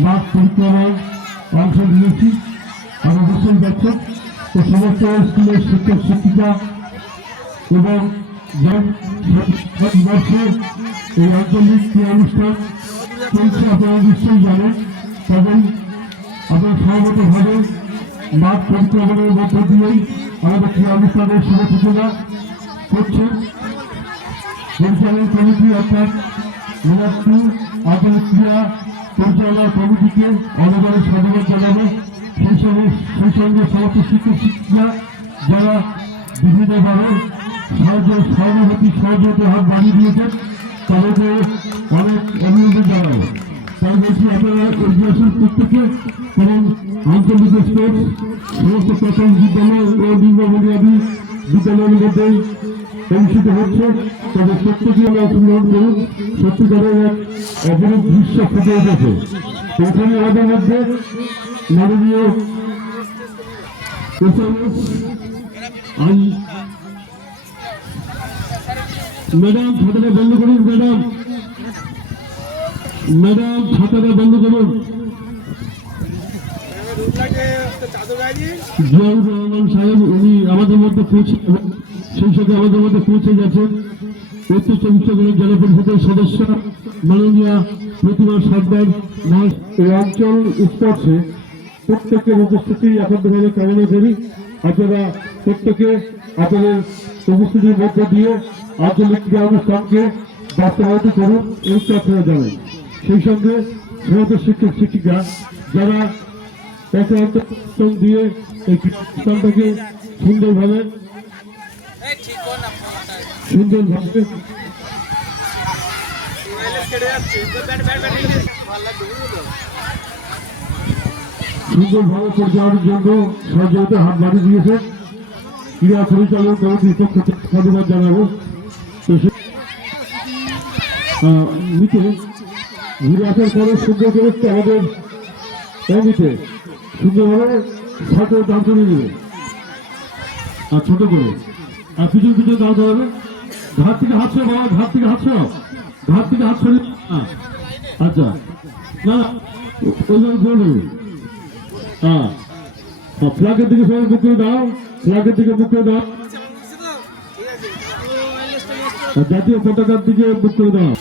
মাঠ পরিক্রমায় অংশ নিয়েছি। আমরা বুঝতেই পারছেন তো সমস্ত স্কুলের শিক্ষক শিক্ষিকা এবং বর্ষে এই আঞ্চলিক ক্রীড়া অনুষ্ঠান চলছে আপনারা নিশ্চয়ই জানেন। তবে আপনার সহমতভাবে মাঠ পরিক্রমণের মধ্য দিয়েই আমাদের ক্রীড়া অনুষ্ঠানের শুভ সূচনা করছে পরিচালনা কমিটি অর্থাৎ মিনারপুর আঞ্চলিক ক্রীড়া পরিচালনা কমিটিকে অনেক সাধুবাদ জানাবো। সেই সঙ্গে সমস্ত শিক্ষক শিক্ষিকা যারা বিভিন্নভাবে সহযোগিতার হাত বাড়িয়ে দিয়েছেন তাদেরকে অনেক অভিনন্দন জানাবো। তাই বলছি আপনারা এগিয়ে আসুন প্রত্যেকে এবং আঞ্চলিক স্পোর্টস সমস্ত প্রাথমিক বিদ্যালয় ও নিম্ন বুনিয়াদী বিদ্যালয়ের মধ্যেই অনুষ্ঠিত হচ্ছে। তবে প্রত্যেকে অংশগ্রহণ করুন। সত্যিকারের এক অপরূপ দৃশ্য ফুটে উঠেছে। এখানে আমাদের মধ্যে মাননীয় ম্যাডাম খাতাটা বন্ধ করুন। ম্যাডাম খাতাটা বন্ধ করুন। জিয়াউর রহমান সাহেব উনি আমাদের মধ্যে পৌঁছে সেই সাথে আমাদের মধ্যে পৌঁছে গেছেন উত্তর চব্বিশ পরগনা জেলা পরিষদের সদস্য মাননীয় প্রতিমা সর্দার। এই অঞ্চল স্পর্শে প্রত্যেকের উপস্থিতি একান্তভাবে কামনা করি। আপনারা প্রত্যেকে আপনাদের উপস্থিতির মধ্য দিয়ে আঞ্চলিক ক্রীড়া অনুষ্ঠানকে বাস্তবায়িত করুন এই আপনারা জানেন। সেই সঙ্গে সমস্ত শিক্ষক শিক্ষিকা যারা দিয়ে এই অনুষ্ঠানটাকে সুন্দরভাবে পরিচালনার জন্য সহযোগিতা হাত বাড়িয়ে দিয়েছে ক্রীড়া পরিচালন কমিটির পক্ষ থেকে ধন্যবাদ জানাবো। নিতে ঘুরে আসার পরে সুন্দর করে আমাদের কমিটিতে সুন্দরভাবে ছাত্র দাঁড় করে দেবে আর ছোট করে আর পিছন পিছনে দাঁড় করাবে। ঘাট থেকে হাতছ বাবা, ঘাট থেকে হাতছ আচ্ছা না ওইভাবে করে নেবে। হ্যাঁ ফ্ল্যাগের দিকে সবাই মুখ করে দাও, ফ্ল্যাগের দিকে মুখ করে দাও, জাতীয় পতাকার দিকে মুখ করে দাও।